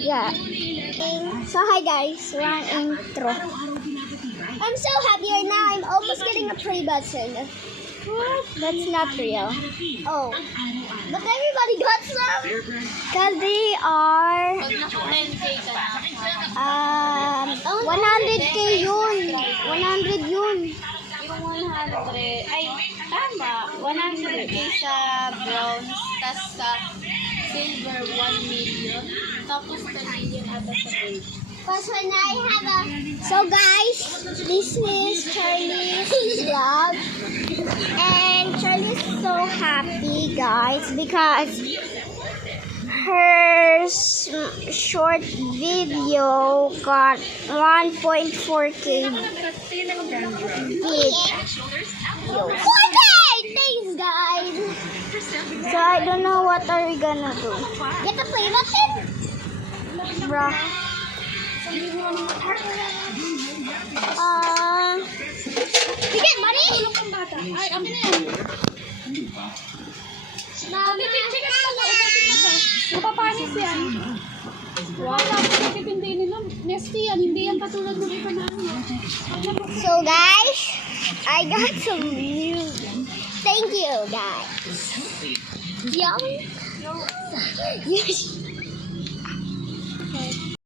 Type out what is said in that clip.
hi guys, we're on intro. I'm so happy right now. I'm almost getting a play button. What? That's not real. Oh, but everybody got some. Cause they are 100k yun. 100 yun. Yung 100, ay, tama. 100k sa bronze, tas sa silver 1 million, tapos 10 million ata sa gold. Because when I have a... So guys, this is Charlie's vlog. And Charlie's so happy, guys, because her short video got 1.4k views. Okay, thanks guys. So I don't know what are we gonna do. Get the play button? Bruh. Bigyan, Mari! Tulong pang bata. Ay, amin na yan. Check it lang ako kasi ito. Napapanis yan. Wala ko nakitindi nila. Nesty yan, hindi yan katulad ng iba na ano. So guys, I got some news. Thank you guys. Yum. Yes.